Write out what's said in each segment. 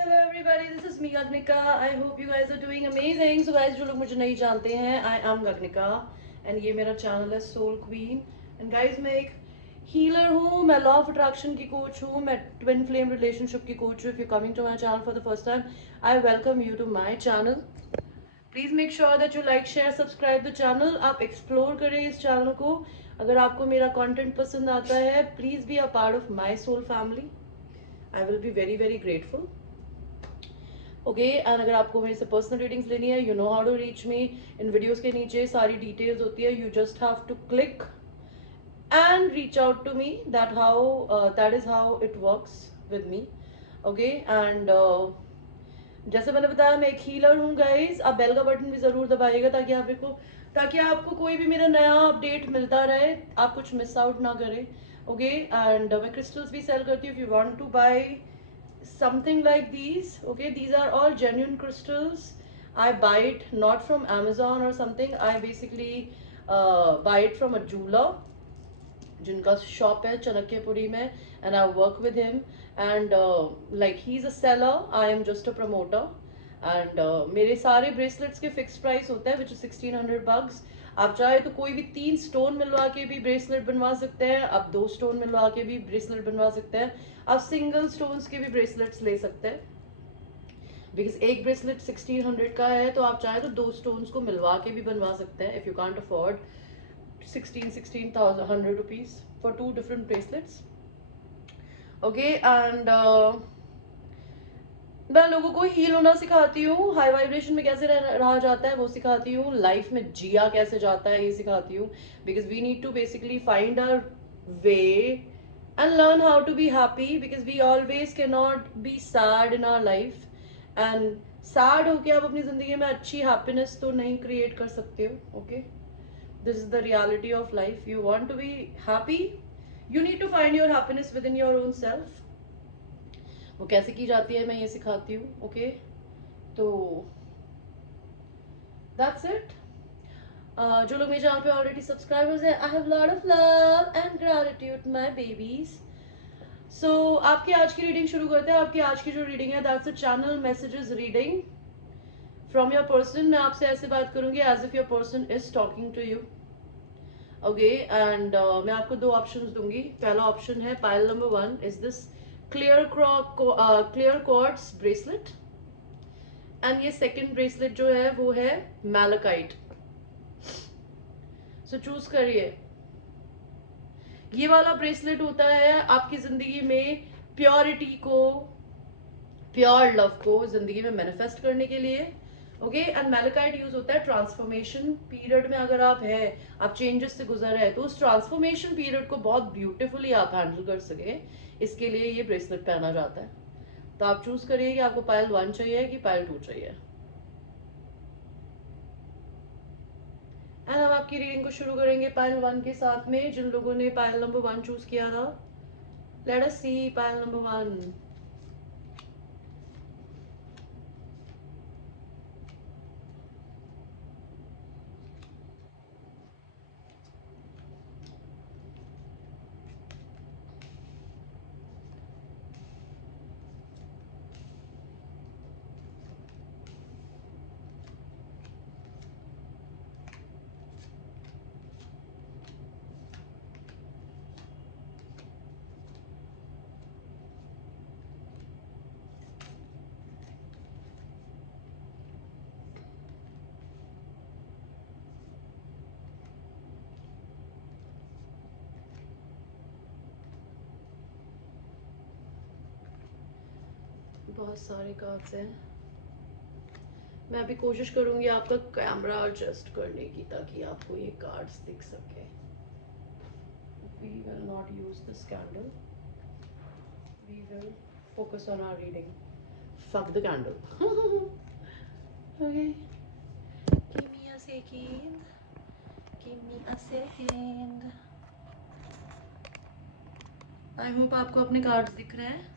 Hello everybody, this is me Gagnika. I hope you guys are doing amazing. So guys, जो लोग मुझे नहीं जानते हैं, I am Gagnika and ये मेरा चैनल है Soul Queen. And guys, मैं एक हीलर हूँ, मैं लॉ ऑफ अट्रैक्शन की कोच हूँ, मैं ट्विन फ्लेम रिलेशनशिप की कोच हूँ. If you're coming to my channel for the first time, I welcome you to my channel. Please make sure that you like, share, subscribe the channel. आप explore करें इस channel को. अगर आपको मेरा content पसंद आता है, please be a part of my soul family. I will be very very grateful. Okay and अगर आपको मेरे से पर्सनल रीडिंग्स लेनी है, you know how to reach me. इन वीडियोस के नीचे सारी डिटेल्स होती है. You just have to click and reach out to me. That is how it works with me. Okay and जैसे मैंने बताया, मैं एक हीलर हूँ गाइज. आप बेल का बटन भी ज़रूर दबाइएगा ताकि आपको कोई भी मेरा नया अपडेट मिलता रहे, आप कुछ मिस आउट ना करें. ओके एंड मैं क्रिस्टल्स भी सेल करती हूँ. If you want to buy something like these, okay, these are all genuine crystals. I buy it not from Amazon or something. I basically buy it from a jeweler जिनका shop है चाणक्यपुरी में, and I work with him and like he is a seller, I am just a promoter. And मेरे सारे bracelets के fix price होता है which is $1600. आप चाहे तो कोई भी 3 स्टोन मिलवा के भी ब्रेसलेट बनवा सकते हैं, आप 2 स्टोन मिलवा के भी ब्रेसलेट बनवा सकते हैं, आप सिंगल स्टोन्स के भी ब्रेसलेट्स ले सकते हैं. बिकॉज एक ब्रेसलेट 1600 का है, तो आप चाहे तो 2 स्टोन्स को मिलवा के भी बनवा सकते हैं. If you can't afford 16,100 rupees for 2 different bracelets. Okay, and मैं लोगों को हील होना सिखाती हूँ, हाई वाइब्रेशन में कैसे रहा जाता है वो सिखाती हूँ, लाइफ में जिया कैसे जाता है ये सिखाती हूँ. Because we need to basically find our way and learn how to be happy. Because we always can not be sad in our life. And sad होके आप अपनी जिंदगी में अच्छी हैप्पीनेस तो नहीं क्रिएट कर सकते हो. Okay, this is the reality of life. You want to be happy, you need to find your happiness within your own self. वो कैसे की जाती है मैं ये सिखाती हूँ. ओके, तो that's it. जो लोग मेरे चैनल पे ऑलरेडी सब्सक्राइबर्स हैं, I have lot of love and gratitude my babies. So आपकी आज की रीडिंग शुरू करते हैं. आपकी आज की जो रीडिंग है, that's a channel messages reading from your person. मैं आपसे ऐसे बात करूंगी as if your person is talking to you. Okay and मैं आपको 2 ऑप्शंस दूंगी. पहला ऑप्शन है, pile number 1 is this clear quartz bracelet, and ये सेकंड ब्रेसलेट जो है वो है मैलाकाइट. सो चूज करिए. ये वाला ब्रेसलेट होता है आपकी जिंदगी में प्योरिटी को, प्योर लव को जिंदगी में मैनिफेस्ट करने के लिए. ओके एंड मैलाकाइट यूज होता है ट्रांसफॉर्मेशन पीरियड में. अगर आप है, आप चेंजेस से गुजर रहे हैं, तो उस ट्रांसफॉर्मेशन पीरियड को बहुत ब्यूटीफुली आप हैंडल कर सके, इसके लिए ये ब्रेसलेट पहना जाता है. तो आप चूज करिए कि आपको पायल 1 चाहिए कि पायल 2 चाहिए. एंड हम आपकी रीडिंग को शुरू करेंगे पायल 1 के साथ में. जिन लोगों ने पायल नंबर 1 चूज किया था, लेट अस सी पायल नंबर 1. बहुत सारे कार्ड्स हैं. मैं अभी कोशिश करूंगी आपका कैमरा एडजस्ट करने की ताकि आपको ये कार्ड्स दिख सके. We will not use this candle, we will focus on our reading. Fuck the candle. Okay. Give me a second. Give me a second. I hope आपको अपने कार्ड्स दिख रहे हैं.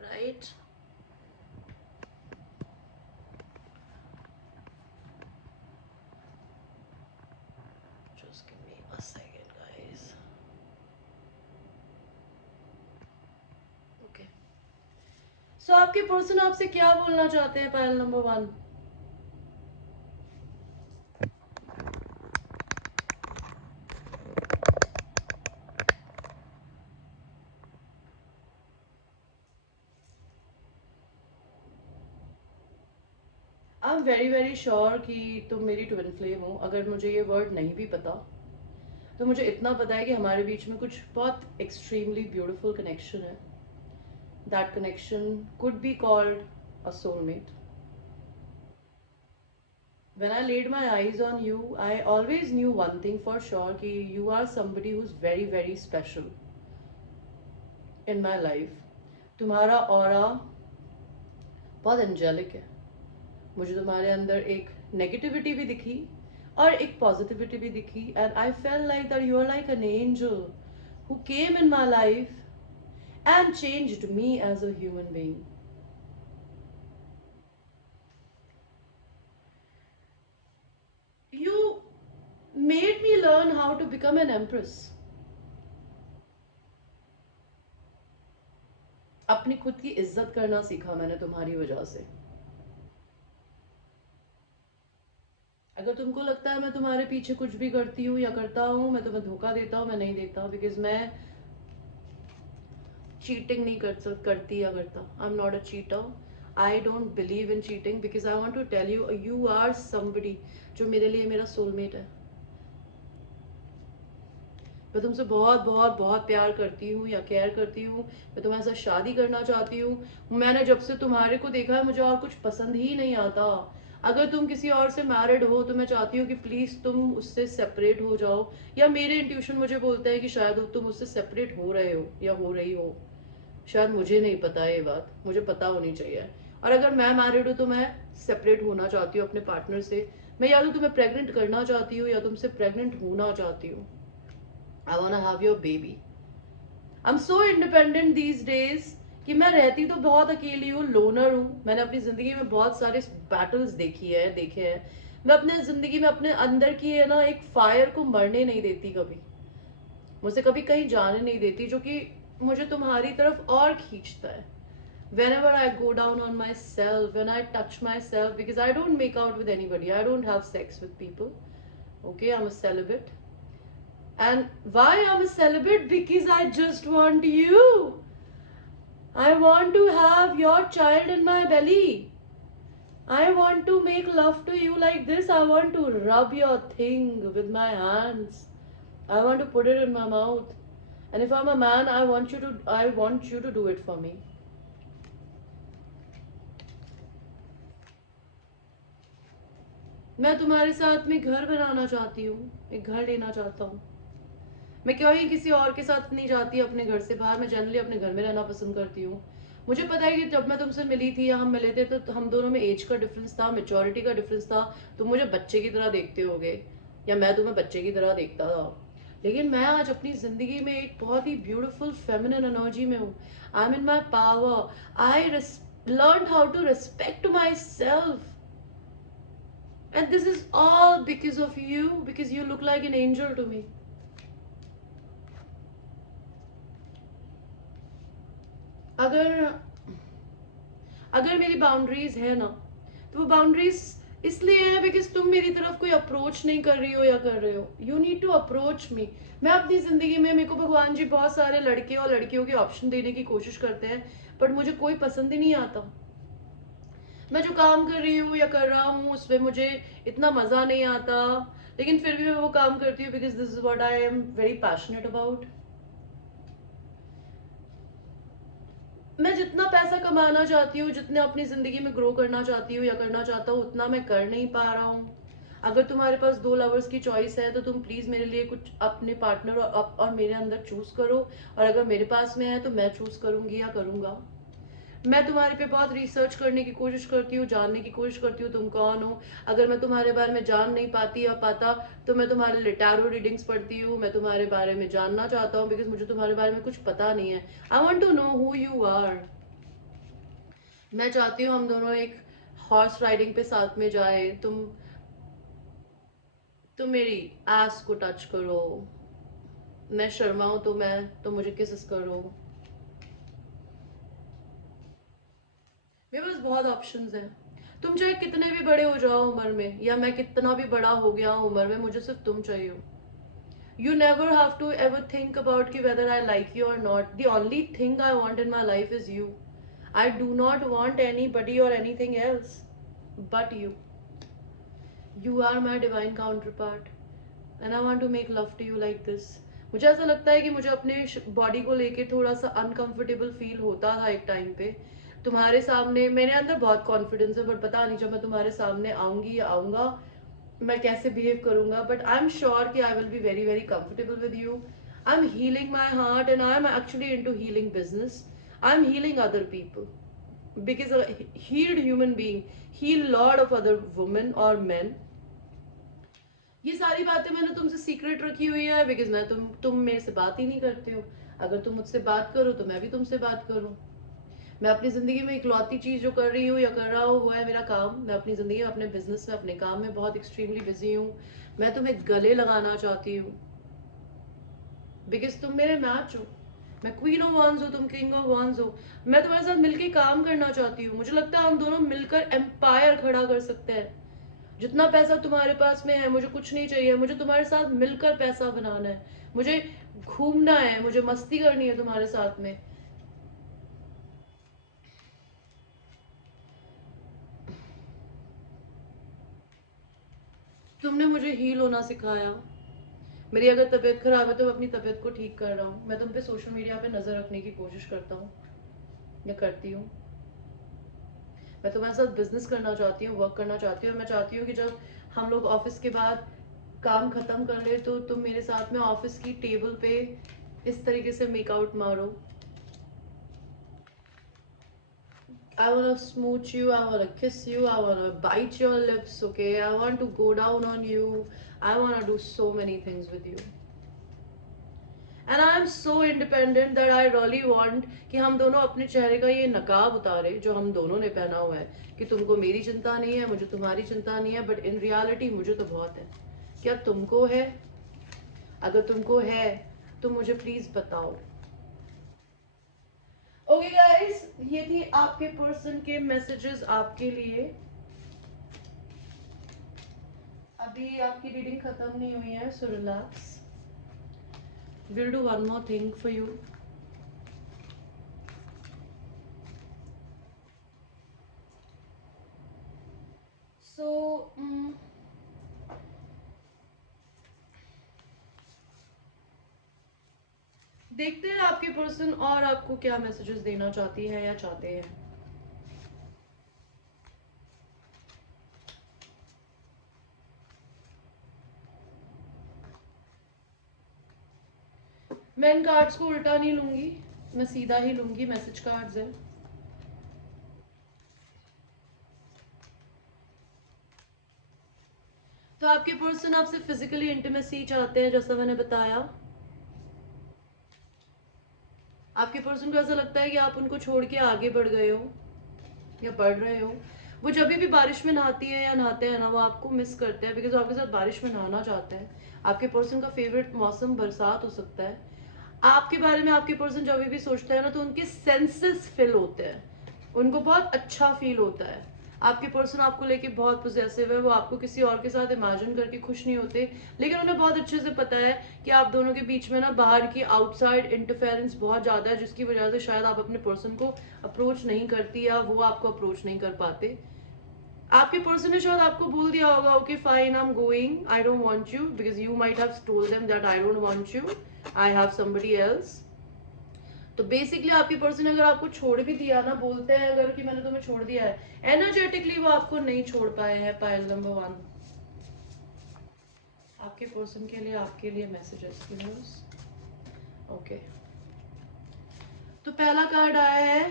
Right. Just give A second, guys. Okay. So आपके person आपसे क्या बोलना चाहते हैं? पायल number 1. I am very very sure कि तुम मेरी ट्विन फ्लेम हो. अगर मुझे ये वर्ड नहीं भी पता तो मुझे इतना पता है कि हमारे बीच में कुछ बहुत एक्सट्रीमली ब्यूटिफुल कनेक्शन है. That connection could be called a soulmate. When I laid my eyes on you, I always knew one thing for sure कि you are somebody who's very very special in my life. तुम्हारा aura बहुत angelic है. मुझे तुम्हारे अंदर एक negativity भी दिखी और एक पॉजिटिविटी भी दिखी. And I feel like that you are like an angel who came in my life and changed me as a human being. You made me learn how to become an empress. अपनी खुद की इज्जत करना सीखा मैंने तुम्हारी वजह से. अगर तुमको लगता है मैं तुम्हारे पीछे कुछ भी करती हूँ या करता हूँ, मैं तुम्हें धोखा देता हूँ, मैं नहीं देता. बिकॉज मैं चीटिंग नहीं करती या करता. I am not a cheater. I don't believe in cheating because I want to tell you you are somebody जो मेरे लिए मेरा सोलमेट है. मैं तुमसे बहुत बहुत बहुत प्यार करती हूँ या केयर करती हूँ. मैं तुम्हारे साथ शादी करना चाहती हूँ. मैंने जब से तुम्हारे को देखा है मुझे और कुछ पसंद ही नहीं आता. अगर तुम किसी और से मैरिड हो तो मैं चाहती हूँ कि प्लीज तुम उससे सेपरेट हो जाओ. या मेरे इंट्यूशन मुझे बोलता है कि शायद तुम उससे सेपरेट हो रहे हो या हो रही हो. शायद मुझे नहीं पता है ये बात, मुझे पता होनी चाहिए. और अगर मैं मैरिड हूँ तो मैं सेपरेट होना चाहती हूँ अपने पार्टनर से. मैं या तो तुम्हें प्रेग्नेंट करना चाहती हूँ या तुमसे प्रेग्नेंट होना चाहती हूँ. I wanna have your baby. I'm so independent these days कि मैं रहती तो बहुत अकेली हूँ, लोनर हूँ. मैंने अपनी जिंदगी में बहुत सारे बैटल्स देखे हैं. मैं अपने जिंदगी में अपने अंदर की है ना एक फायर को मरने नहीं देती कभी. मुझे कभी कहीं जाने नहीं देती जो कि मुझे तुम्हारी तरफ और खींचता है. Whenever I go down on myself, when I touch myself, because I don't make out with anybody, I don't have sex with people. Okay, I'm a celibate. And why I'm a celibate? Because I just want you. I want to have your child in my belly. I want to make love to you like this. I want to rub your thing with my hands. I want to put it in my mouth. And if I'm a man, I want you to do it for me. मैं तुम्हारे साथ में घर बनाना चाहती हूँ. एक घर लेना चाहता हूँ. मैं क्यों ही किसी और के साथ नहीं जाती अपने घर से बाहर. मैं जनरली अपने घर में रहना पसंद करती हूँ. मुझे पता है कि जब मैं तुमसे मिली थी या हम मिले थे तो हम दोनों में एज का डिफरेंस था, मेच्योरिटी का डिफरेंस था. तुम मुझे बच्चे की तरह देखते होगे या मैं तुम्हें बच्चे की तरह देखता था. लेकिन मैं आज अपनी जिंदगी में एक बहुत ही ब्यूटीफुल फेमिनिन एनर्जी में हूँ. I am in my power. I learn how to respect my self. And this is all because of you, because you look like an angel to me. अगर अगर मेरी बाउंड्रीज है ना तो वो boundaries इसलिए है बिकॉज तुम मेरी तरफ कोई अप्रोच नहीं कर रही हो या कर रहे हो. You need to approach me. मैं अपनी जिंदगी में मेरे को भगवान जी बहुत सारे लड़के और लड़कियों के ऑप्शन देने की कोशिश करते हैं बट मुझे कोई पसंद ही नहीं आता. मैं जो काम कर रही हूँ या कर रहा हूँ उसमें मुझे इतना मजा नहीं आता. लेकिन फिर भी मैं वो काम करती हूँ because this is what I am very passionate about. मैं जितना पैसा कमाना चाहती हूँ, जितना अपनी जिंदगी में ग्रो करना चाहती हूँ या करना चाहता हूँ उतना मैं कर नहीं पा रहा हूँ. अगर तुम्हारे पास 2 लवर्स की चॉइस है तो तुम प्लीज मेरे लिए कुछ अपने पार्टनर और मेरे अंदर चूज करो. और अगर मेरे पास में है तो मैं चूज करूंगी या करूंगा. मैं तुम्हारे पे बहुत रिसर्च करने की कोशिश करती हूँ, जानने की कोशिश करती हूँ तुम कौन हो. अगर मैं तुम्हारे बारे में जान नहीं पाती या पाता तो मैं तुम्हारे लिए टैरो रीडिंग्स पढ़ती हूँ. मैं तुम्हारे बारे में जानना चाहता हूँ बिकॉज मुझे तुम्हारे बारे में कुछ पता नहीं है. I want to know who you are. मैं चाहती हूँ हम दोनों एक हॉर्स राइडिंग पे साथ में जाए. तुम मेरी आस को टच करो, मैं शर्माऊं तो मुझे किस करो। मेरे पास बहुत ऑप्शंस हैं। तुम चाहे कितने भी बड़े हो जाओ उम्र में, या मैं कितना भी बड़ा हो गया हूं उम्र में, मुझे सिर्फ तुम चाहिए हो। You never have to ever think about कि whether I like you or not. The only thing I want in my life is you. I do not want anybody or anything else but you. You are my divine counterpart and I want to make love to you like this. मुझे ऐसा लगता है कि मुझे अपने body को लेके थोड़ा सा अनकंफर्टेबल फील होता था एक टाइम पे। तुम्हारे सामने मेरे अंदर बहुत कॉन्फिडेंस है, बट पता नहीं जब मैं तुम्हारे सामने आऊंगी या आऊंगा मैं कैसे बिहेव करूंगा। बट आई एम श्योर कि I will be very very comfortable with you. I am healing my heart and I am actually in to healing business. I am healing other people because a healed human being heal lord of other women और man. ये सारी बातें मैंने तुमसे secret रखी हुई है because मैं तुम मेरे से बात ही नहीं करते हो। अगर तुम मुझसे बात करो तो मैं भी तुमसे बात करूं। मैं अपनी जिंदगी में इकलौती चीज जो कर रही हूँ या कर रहा हूँ वो है मेरा काम। मैं अपनी जिंदगी में अपने बिजनेस में अपने काम में बहुत एक्सट्रीमली बिजी हूँ। मैं तुम्हें गले लगाना चाहती हूँ बिकॉज तुम मेरे मैच हो। मैं क्वीन ऑफ वॉन्स हो, तुम किंग ऑफ वॉन्स हो। मैं तुम्हारे साथ मिलकर काम करना चाहती हूँ। मुझे लगता है हम दोनों मिलकर एम्पायर खड़ा कर सकते हैं। जितना पैसा तुम्हारे पास में है मुझे कुछ नहीं चाहिए, मुझे तुम्हारे साथ मिलकर पैसा बनाना है। मुझे घूमना है, मुझे मस्ती करनी है तुम्हारे साथ में। तुमने मुझे हील होना सिखाया। मेरी अगर तबीयत खराब है तो मैं अपनी तबीयत को ठीक कर रहा हूँ। मैं तुम पे सोशल मीडिया पे नजर रखने की कोशिश करता हूँ या करती हूँ। मैं तुम्हारे साथ बिजनेस करना चाहती हूँ, वर्क करना चाहती हूँ। मैं चाहती हूँ कि जब हम लोग ऑफिस के बाद काम खत्म कर ले तो तुम मेरे साथ में ऑफिस की टेबल पे इस तरीके से मेकआउट मारो। I wanna smooch you, I wanna kiss you, I wanna bite your lips, okay? I want to go down on you. I wanna do so many things with you. And I am so independent that I really want कि हम दोनों अपने चेहरे का ये नकाब उतारे जो हम दोनों ने पहना हुआ है कि तुमको मेरी चिंता नहीं है, मुझे तुम्हारी चिंता नहीं है, बट इन रियलिटी मुझे तो बहुत है। क्या तुमको है? अगर तुमको है तो मुझे प्लीज बताओ। ओके गाइस, ये थी आपके पर्सन के मैसेजेस आपके लिए। अभी आपकी रीडिंग खत्म नहीं हुई है, so relax. Will do one more thing for you. So देखते हैं आपके पर्सन और आपको क्या मैसेजेस देना चाहती है या चाहते हैं। मैं इन कार्ड्स को उल्टा नहीं लूंगी, मैं सीधा ही लूंगी। मैसेज कार्ड्स है। तो आपके पर्सन आपसे फिजिकली इंटीमेसी चाहते हैं, जैसा मैंने बताया। आपके पर्सन को ऐसा लगता है कि आप उनको छोड़ के आगे बढ़ गए हो या बढ़ रहे हो। वो जब भी बारिश में नहाती है या नहाते हैं ना, वो आपको मिस करते हैं बिकॉज आपके साथ बारिश में नहाना चाहते हैं। आपके पर्सन का फेवरेट मौसम बरसात हो सकता है। आपके बारे में आपके पर्सन जब भी सोचता है ना तो उनके सेंसेस फिल होते हैं, उनको बहुत अच्छा फील होता है। आपके पर्सन आपको लेके बहुत पोजेसिव है। वो आपको किसी और के साथ इमेजिन करके खुश नहीं होते, लेकिन उन्हें बहुत अच्छे से पता है कि आप दोनों के बीच में ना बाहर की आउटसाइड इंटरफेरेंस बहुत ज़्यादा है, जिसकी वजह से शायद आप अपने पर्सन को अप्रोच नहीं करती या वो आपको अप्रोच नहीं कर पाते। आपके पर्सन ने शायद आपको बोल दिया होगा, okay fine, I am going, I don't want you, because you might have told them that I don't want you, I have somebody else. तो बेसिकली आपके पर्सन अगर आपको छोड़ भी दिया ना, बोलते हैं अगर कि मैंने तुम्हें छोड़ दिया है, एनर्जेटिकली वो आपको नहीं छोड़ पाए हैं। पायल नंबर 1 आपके पर्सन के लिए, आपके लिए मैसेजेस ओके। तो पहला कार्ड आया है,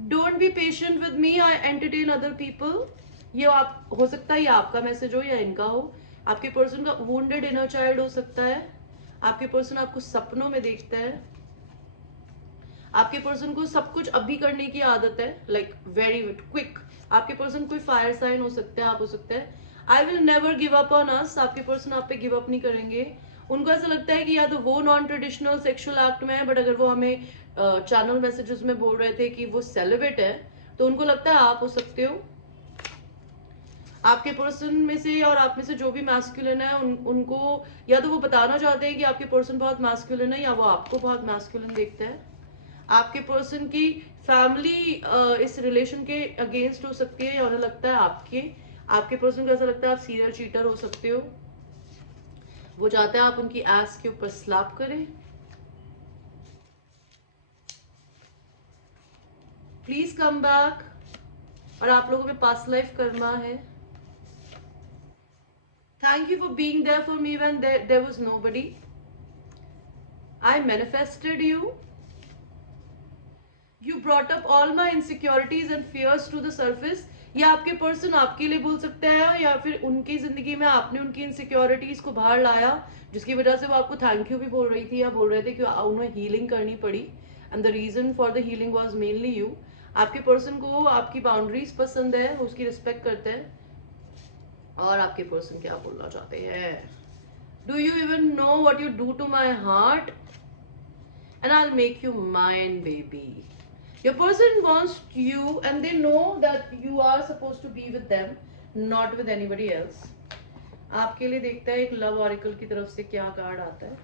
don't be patient with me, I entertain other people. ये आप हो सकता है ये आपका मैसेज हो या इनका हो। आपके पर्सन का वुंडेड इनर चाइल्ड हो सकता है। आपके पर्सन आपको सपनों में देखता है। आपके पर्सन को सब कुछ अभी करने की आदत है, लाइक वेरी क्विक। आपके पर्सन कोई फायर साइन हो सकता है, आप हो सकता है। I will never give up on us, आपके पर्सन आप पे गिव अप नहीं करेंगे। उनको ऐसा लगता है कि या तो वो नॉन ट्रेडिशनल सेक्सुअल एक्ट में है, बट अगर वो हमें चैनल मैसेजेस में बोल रहे थे कि वो सेलिब्रेट है, तो उनको लगता है आप हो सकते हो। आपके पर्सन में से और आप में से जो भी मैस्कुलिन है उनको या तो वो बताना चाहते हैं कि आपके पर्सन बहुत मैस्कुलिन है, या वो आपको बहुत मैस्कुलिन देखता है। आपके पर्सन की फैमिली इस रिलेशन के अगेंस्ट हो सकती है, या उन्हें लगता है आपके पर्सन को ऐसा लगता है आप सीरियल चीटर हो सकते हो। वो चाहता है आप उनकी एस के ऊपर स्लैप करें। Please come back. और आप लोगों में पास्ट लाइफ कर्मा है। Thank you for being there for me when there was nobody. I manifested you. You brought up all my insecurities and fears to the surface। या आपके person आपके लिए बोल सकते हैं, या फिर उनकी जिंदगी में आपने उनकी इनसिक्योरिटीज को बाहर लाया, जिसकी वजह से वो आपको थैंक यू भी बोल रही थी या बोल रहे थे कि उन्हें हीलिंग करनी पड़ी, and the reason for the healing was mainly you. आपके पर्सन को आपकी बाउंड्रीज पसंद है, वो उसकी रिस्पेक्ट करते हैं। और आपके पर्सन क्या बोलना चाहते हैं? Do you even know what you do to my heart, and I will make you mine baby. Your person wants you and they know that you are supposed to be with them, not with anybody else। आपके लिए देखता है एक love auricle की तरफ से क्या card आता है।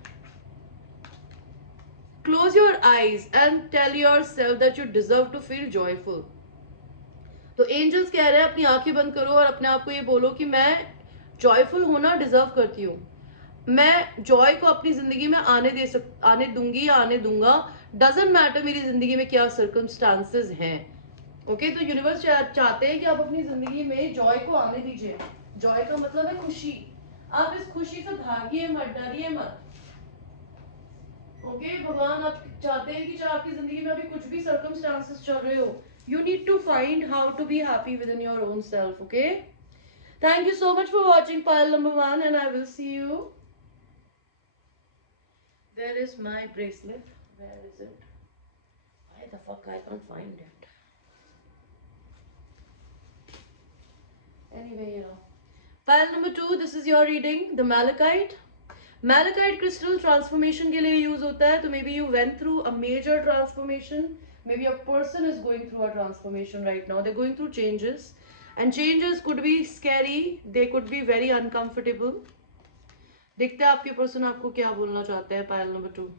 Close your eyes and tell yourself that you deserve to feel joyful। तो एंजल्स कह रहे हैं अपनी आंखें बंद करो और अपने आप को ये बोलो कि मैं जॉयफुल होना डिजर्व करती हूँ। मैं जॉय को अपनी जिंदगी में आने दूंगी या आने दूंगा। डजेंट मैटर मेरी जिंदगी में क्या सर्कमस्टांसेस हैं। ओके, तो यूनिवर्स चाहते हैं कि आप अपनी जिंदगी में जॉय को आने दीजिए। जॉय का मतलब है खुशी। आप इस खुशी से भागिए मत, डरिए मत। ओके, भगवान आप चाहते हैं कि चाहे आपकी जिंदगी में अभी कुछ भी सर्कमस्टांसेस चल रहे हो, you need to find how to be happy within your own self. Okay, thank you so much for watching pile number 1 and I will see you. Where is my bracelet? Where is it? Why the fuck I can't find it? Anyway, pile number 2, this is your reading, the malachite। malachite crystal transformation के लिए use होता है। तो maybe you went through a major transformation, maybe a person is going through a transformation right now, they're going through changes, and changes could be scary, they could be very uncomfortable। देखते हैं आपके person आपको क्या बोलना चाहते हैं। Pile number 2,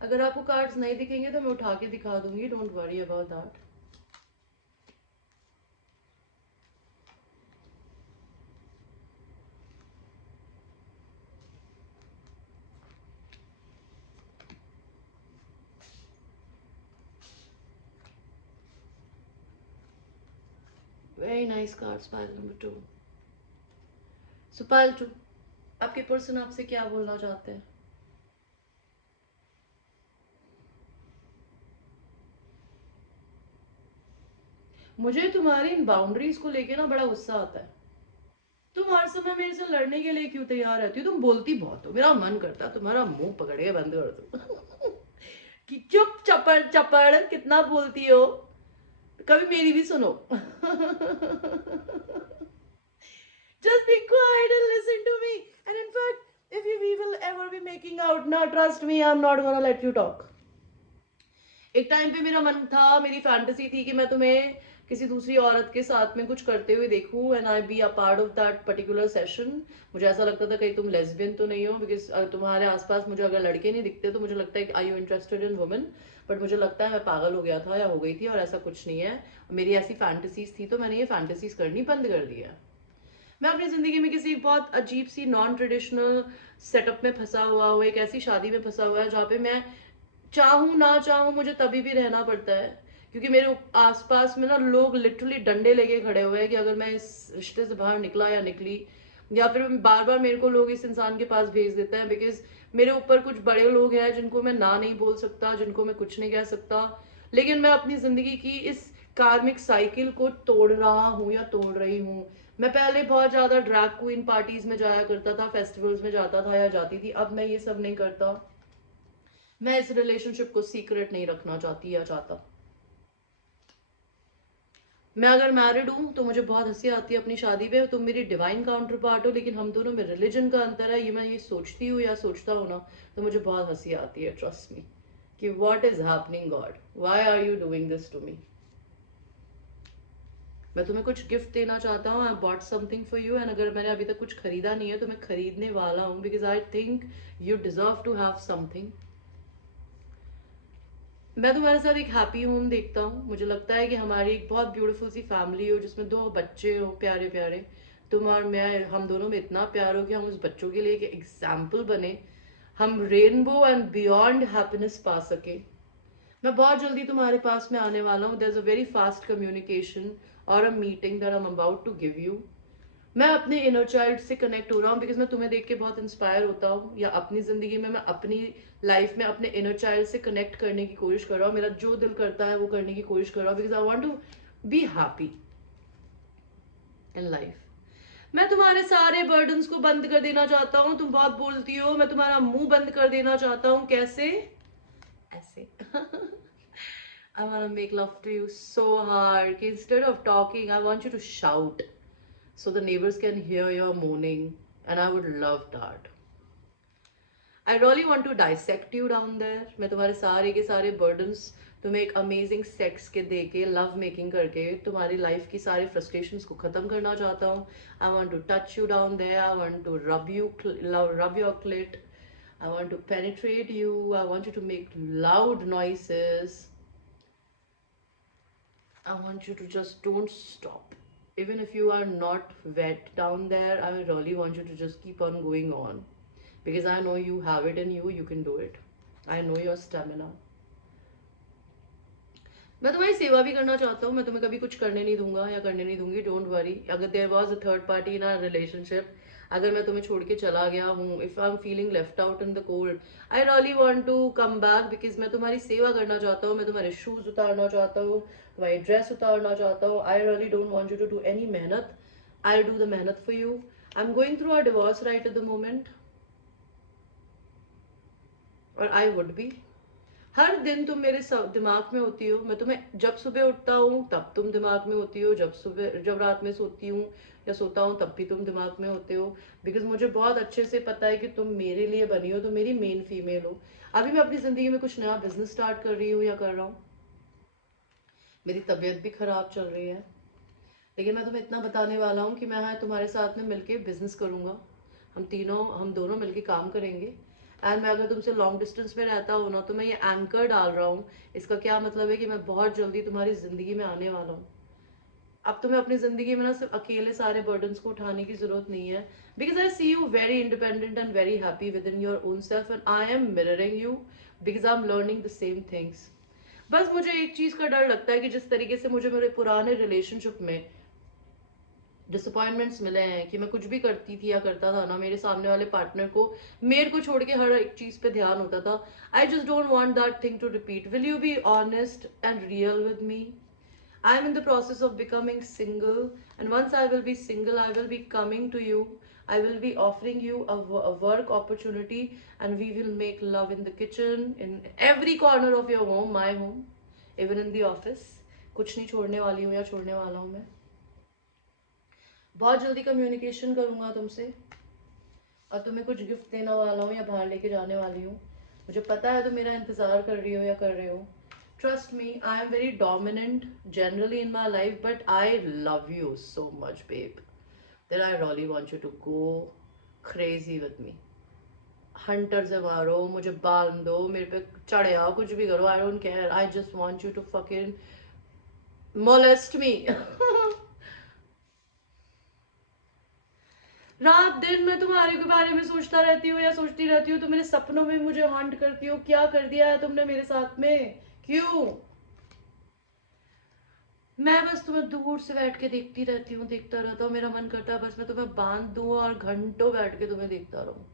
अगर आपको कार्ड्स नहीं दिखेंगे तो मैं उठा के दिखा दूंगी, don't worry about that. Very nice cards pile number 2। सो पायल 2, आपके पर्सन आपसे क्या बोलना चाहते हैं? मुझे तुम्हारी इन बाउंड्रीज को लेके ना बड़ा गुस्सा आता है। तुम हर समय मेरे से लड़ने के लिए क्यों तैयार रहती हो? तुम बोलती बहुत हो, मेरा मन करता है तुम्हारा मुंह पकड़ के बंद कर दो। कि चुप चपड़ चपड़, कितना बोलती हो, कभी मेरी भी सुनो। Just be quiet and listen to me. And in fact, if we will ever be making out, now trust me, I'm not gonna let you talk। एक टाइम पे मेरा मन था, मेरी फैंटेसी थी कि मैं तुम्हें किसी दूसरी औरत के साथ में कुछ करते हुए देखूं, and I be a part of that particular session. मुझे ऐसा लगता था कहीं तुम लेस्बियन तो नहीं हो, बिकॉज तुम्हारे आसपास मुझे अगर लड़के नहीं दिखते तो मुझे लगता है कि I you interested in women. But मुझे लगता है मैं पागल हो गया था या हो गई थी, और ऐसा कुछ नहीं है। मेरी ऐसी फैंटेसीज थी तो मैंने ये फैंटेसीज करनी बंद कर दिया। मैं अपनी जिंदगी में किसी बहुत अजीब सी नॉन ट्रेडिशनल सेटअप में फंसा हुआ हूँ, एक ऐसी शादी में फंसा हुआ है जहाँ पे मैं चाहूँ ना चाहूँ मुझे तभी भी रहना पड़ता है, क्योंकि मेरे आसपास में ना लोग लिटरली डंडे लेके खड़े हुए हैं कि अगर मैं इस रिश्ते से बाहर निकला या निकली, या फिर बार बार मेरे को लोग इस इंसान के पास भेज देते हैं, बिकॉज मेरे ऊपर कुछ बड़े लोग हैं जिनको मैं ना नहीं बोल सकता, जिनको मैं कुछ नहीं कह सकता, लेकिन मैं अपनी जिंदगी की इस कार्मिक साइकिल को तोड़ रहा हूँ या तोड़ रही हूँ। मैं पहले बहुत ज्यादा ड्रैग क्वीन पार्टीज में जाया करता था, फेस्टिवल्स में जाता था या जाती थी, अब मैं ये सब नहीं करता। मैं इस रिलेशनशिप को सीक्रेट नहीं रखना चाहती या चाहता। मैं अगर मैरिड हूँ तो मुझे बहुत हंसी आती है अपनी शादी पे, तुम मेरी डिवाइन काउंटर पार्ट हो, लेकिन हम दोनों में रिलीजन का अंतर है, ये मैं ये सोचती हूँ या सोचता हूँ ना, तो मुझे बहुत हंसी आती है, ट्रस्ट मी, कि what is happening God, why are you doing this to me. मैं तुम्हें कुछ गिफ्ट देना चाहता हूँ, I bought something for you, and अगर मैंने अभी तक कुछ खरीदा नहीं है तो मैं खरीदने वाला हूँ, because I think you deserve to have something. मैं तुम्हारे साथ एक हैप्पी होम देखता हूँ, मुझे लगता है कि हमारी एक बहुत ब्यूटीफुल सी फैमिली हो जिसमें 2 बच्चे हो प्यारे प्यारे, तुम और मैं, हम दोनों में इतना प्यार हो कि हम उस बच्चों के लिए एक एग्जाम्पल बने, हम रेनबो एंड बियॉन्ड हैप्पीनेस पा सके। मैं बहुत जल्दी तुम्हारे पास में आने वाला हूँ, there is a very fast communication or a meeting that I am about to give you. मैं अपने इनर चाइल्ड से कनेक्ट हो रहा हूँ, बिकॉज मैं तुम्हें देख के बहुत इंस्पायर होता हूँ, या अपनी जिंदगी में मैं अपनी लाइफ में अपने इनर चाइल्ड से कनेक्ट करने की कोशिश कर रहा हूँ, मेरा जो दिल करता है वो करने की कोशिश कर रहा हूँ, because I want to be happy in life. मैं तुम्हारे सारे बर्डन्स को बंद कर देना चाहता हूँ, तुम बहुत बोलती हो, मैं तुम्हारा मुंह बंद कर देना चाहता हूँ। कैसे? ऐसे। I want to make love to you so hard कि instead of talking I want you to shout so the neighbors can hear your moaning, and I would love that. I really want to dissect you down there. मैं तुम्हारे सारे के सारे burdens तुम्हें एक amazing sex के दे के, love making करके तुम्हारी life की सारे frustrations को खत्म करना चाहता हूँ. I want to touch you down there. I want to rub your clit. I want to penetrate you. I want you to make loud noises. I want you to just don't stop. Even if you are not wet down there, I really want you to just keep on going on. Because I know you have it in you, you can do it. I know your stamina. मैं तुम्हारी सेवा भी करना चाहता हूँ, मैं तुम्हें कभी कुछ करने नहीं दूंगा या करने नहीं दूंगी, डोंट वरी। अगर there was a third party in our relationship, अगर मैं तुम्हें छोड़ के चला गया हूँ, if I am feeling left out in the cold, I really want to come back, because मैं तुम्हारी सेवा करना चाहता हूँ, मैं तुम्हारे शूज उतारना चाहता हूँ, तुम्हारी ड्रेस उतारना चाहता हूँ। I really don't want you to do any मेहनत, आई डू द मेहनत for you. I am going through a divorce right at the moment, और आई वुड बी। हर दिन तुम मेरे दिमाग में होती हो, मैं तुम्हें जब सुबह उठता हूँ तब तुम दिमाग में होती हो, जब रात में सोती हूँ या सोता हूँ तब भी तुम दिमाग में होते हो, बिकॉज मुझे बहुत अच्छे से पता है कि तुम मेरे लिए बनी हो, तुम मेरी मेन फीमेल हो। अभी मैं अपनी जिंदगी में कुछ नया बिजनेस स्टार्ट कर रही हूँ या कर रहा हूँ, मेरी तबीयत भी खराब चल रही है, लेकिन मैं तुम्हें इतना बताने वाला हूँ कि मैं तुम्हारे साथ में मिलके बिजनेस करूँगा, हम दोनों मिलके काम करेंगे। एंड मैं अगर तुमसे लॉन्ग डिस्टेंस में रहता हूँ ना, तो मैं ये एंकर डाल रहा हूँ, इसका क्या मतलब है कि मैं बहुत जल्दी तुम्हारी जिंदगी में आने वाला हूँ। अब तुम्हें अपनी जिंदगी में ना सिर्फ अकेले सारे बर्डन्स को उठाने की जरूरत नहीं है, because I see you very independent and very happy within your own self, and I am mirroring you, because I am learning the same things. बस मुझे एक चीज का डर लगता है कि जिस तरीके से मुझे मेरे पुराने रिलेशनशिप में डिसअपॉइंटमेंट्स मिले हैं, कि मैं कुछ भी करती थी या करता था ना, मेरे सामने वाले पार्टनर को मेरे को छोड़ के हर एक चीज पे ध्यान होता था। I just don't want that thing to repeat. Will you be honest and real with me? I am in the process of becoming single, and once I will be single, I will be coming to you. I will be offering you a work opportunity, and we will make love in the kitchen, in every corner of your home, my home, even in the office. कुछ नहीं छोड़ने वाली हूँ या छोड़ने वाला हूँ मैं। बहुत जल्दी कम्युनिकेशन करूंगा तुमसे, और तुम्हें कुछ गिफ्ट देने वाला हूँ या बाहर लेके जाने वाली हूँ। मुझे पता है तुम मेरा इंतजार कर रही हो या कर रहे हो। Trust me, I am very dominant generally in my life, but I love you so much, babe, that I really want you to go crazy with me. Hunter से मारो, मुझे बांध दो, मेरे पे चढ़े आओ, कुछ भी करो, I don't care. I just want you to fucking molest me. रात दिन मैं तुम्हारे के बारे में सोचता रहती हूँ या सोचती रहती हूँ, तो मेरे सपनों में मुझे हंट करती हो। क्या कर दिया है तुमने मेरे साथ में? क्यों? मैं बस तुम्हें दूर से बैठ के देखती रहती हूँ, देखता रहता हूँ, मेरा मन करता है बस मैं तुम्हें बांध दूँ और घंटों बैठ के तुम्हें देखता रहूँ।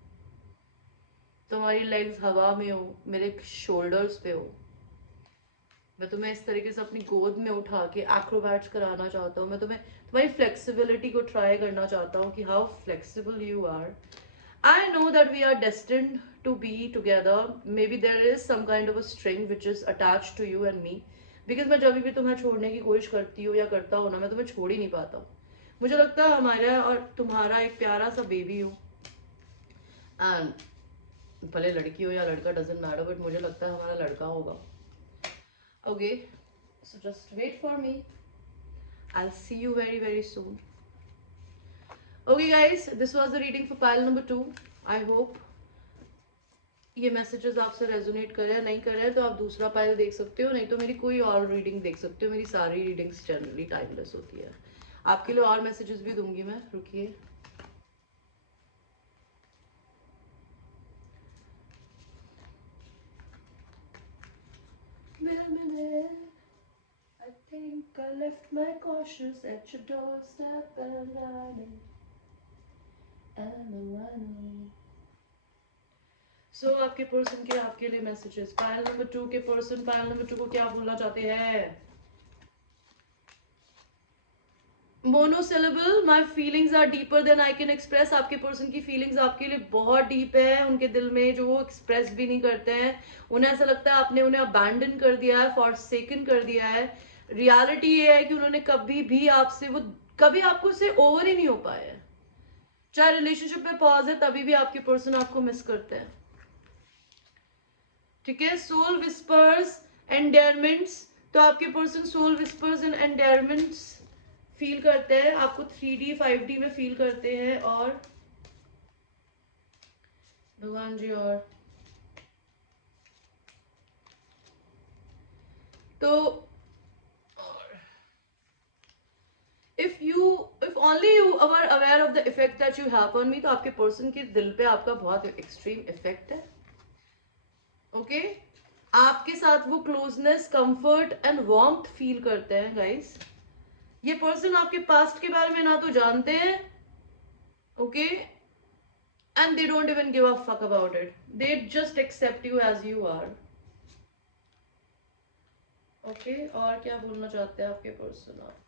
तुम्हारी लेग्स हवा में हो, मेरे शोल्डर्स पे हो, मैं तुम्हें इस तरीके से अपनी गोद में उठा के एक्रोबैट्स कराना चाहता हूँ। मैं तुम्हें तुम्हारी फ्लेक्सिबिलिटी को ट्राई करना चाहता हूँ कि how flexible you are. I know that we are destined to be together, maybe there is some kind of a string which is attach to you and me, because मैं जब भी तुम्हें छोड़ने की कोशिश करती हूँ या करता हूँ ना, मैं तुम्हें छोड़ ही नहीं पाता हूँ। मुझे लगता है हमारा और तुम्हारा एक प्यारा सा बेबी हो, एंड भले लड़की हो या लड़का डजेंट मैटर, बट मुझे लगता है हमारा लड़का होगा। Okay, so just wait for me. I'll see you very very soon. Okay guys, this was the reading for pile number 2. I hope ये मैसेजेस आपसे रेजोनेट कर रहे हैं, नहीं कर रहे हैं तो आप दूसरा पाइल देख सकते हो, नहीं तो मेरी कोई और रीडिंग देख सकते हो। मेरी सारी रीडिंग्स जनरली टाइमलेस होती है। आपके लिए और मैसेजेस भी दूंगी मैं, रुकिए। I think I left my cautious at your doorstep and running. So, आपके पर्सन के आपके लिए मैसेजेस। पायल नंबर 2 के पर्सन पायल नंबर 2 को क्या बोलना चाहते हैं? Monosyllable, my feelings are deeper than I can express. आपके पर्सन की फीलिंग्स आपके लिए बहुत डीप है, उनके दिल में जो वो एक्सप्रेस भी नहीं करते हैं। उन्हें ऐसा लगता है आपने उन्हें अबैंडन कर दिया है, फॉरसेकन कर दिया है। रियलिटी ये है कि उन्होंने कभी भी आपसे वो कभी आपको से ओवर ही नहीं हो पाया है। चाहे रिलेशनशिप में पॉज है तभी भी आपके पर्सन आपको मिस करते हैं। ठीक है, सोल विस्पर्स एंडेयरमेंट्स, तो आपके person soul whispers and endearments feel करते हैं, आपको 3D 5D में फील करते हैं। और भगवान जी, और तो if only you are aware of the effect that you have on me, तो आपके पर्सन के दिल पे आपका बहुत एक्सट्रीम इफेक्ट है। ओके, आपके साथ वो closeness, comfort and warmth feel करते हैं गाइस। ये पर्सन आपके पास्ट के बारे में ना तो जानते हैं, okay, and they don't even give a fuck about it, they just accept you as you are. Okay, और क्या बोलना चाहते हैं आपके पर्सन आप?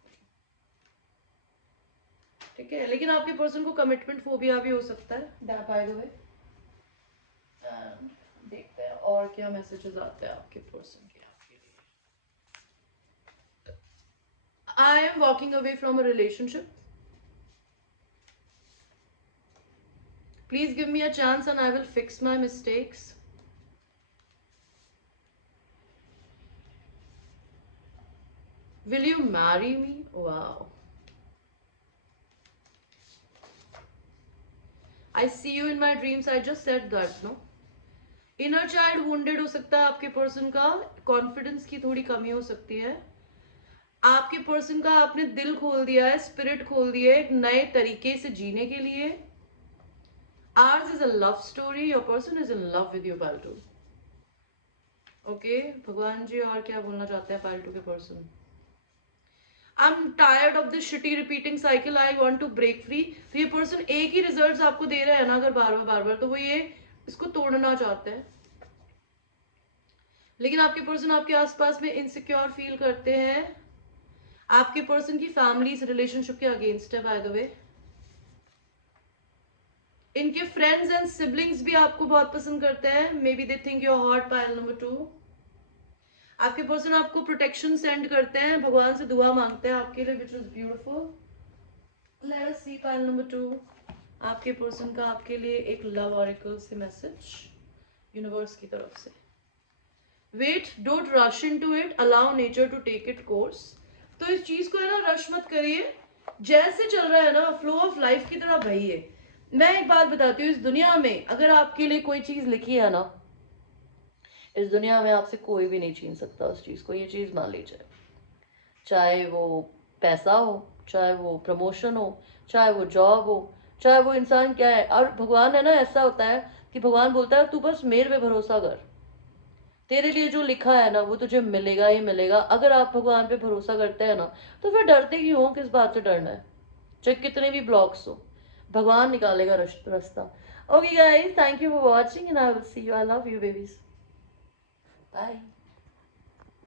ठीक है, लेकिन आपके पर्सन को कमिटमेंट फोबिया भी हो सकता है, बाय द वे। देखते हैं और क्या मैसेजेस आते हैं आपके पर्सन के आपके लिए। I am walking away from a relationship, please give me a chance and I will fix my mistakes. Will you marry me? Wow. I see you in my dreams. I just said that, no? Inner child wounded हो सकता है आपके person का, confidence की थोड़ी कमी हो सकती है। आपके पर्सन का आपने दिल खोल दिया है, स्पिरिट खोल दिया है एक नए तरीके से जीने के लिए। Ours is a love story, your person is in love with you Paltu. Okay, भगवान जी और क्या बोलना चाहते हैं पाल्टू के person? I'm tired of this shitty repeating cycle. I want to break free. तो ये पर्सन एक ही रिजल्ट्स आपको दे रहा है ना, अगर बार बार तो वो ये इसको तोड़ना चाहते हैं। लेकिन आपके पर्सन आपके आसपास में इनसिक्योर फील करते हैं। आपके पर्सन की फैमिली इस रिलेशनशिप के अगेंस्ट है, बाय द वे। इनके फ्रेंड्स एंड सिबलिंग्स भी आपको बहुत पसंद करते हैं। May be they think your hot, pile number 2। आपके पर्सन आपको प्रोटेक्शन सेंड करते हैं, भगवान से दुआ मांगते हैं आपके लिए, which is beautiful. Let us see pile number 2, आपके पर्सन का आपके लिए एक लव ऑरेकल से मैसेज यूनिवर्स की तरफ से। Wait, don't rush into it, allow nature to take it course. तो इस चीज को है ना रश मत करिए, जैसे चल रहा है ना फ्लो ऑफ लाइफ की तरह बहिए। मैं एक बात बताती हूँ, इस दुनिया में अगर आपके लिए कोई चीज लिखी है ना, इस दुनिया में आपसे कोई भी नहीं छीन सकता उस चीज को, ये चीज मान लीजिए। चाहे वो पैसा हो, चाहे वो प्रमोशन हो, चाहे वो जॉब हो, चाहे वो इंसान क्या है। और भगवान है ना, ऐसा होता है कि भगवान बोलता है तू बस मेरे पे भरोसा कर, तेरे लिए जो लिखा है ना वो तुझे मिलेगा ही मिलेगा। अगर आप भगवान पे भरोसा करते हैं ना तो फिर डरते क्यों हो? किस बात से डरना है? चाहे कितने भी ब्लॉक्स हो, भगवान निकालेगा रास्ता। Okay guys, thank you for watching and I will see you. I love you babies. Bye.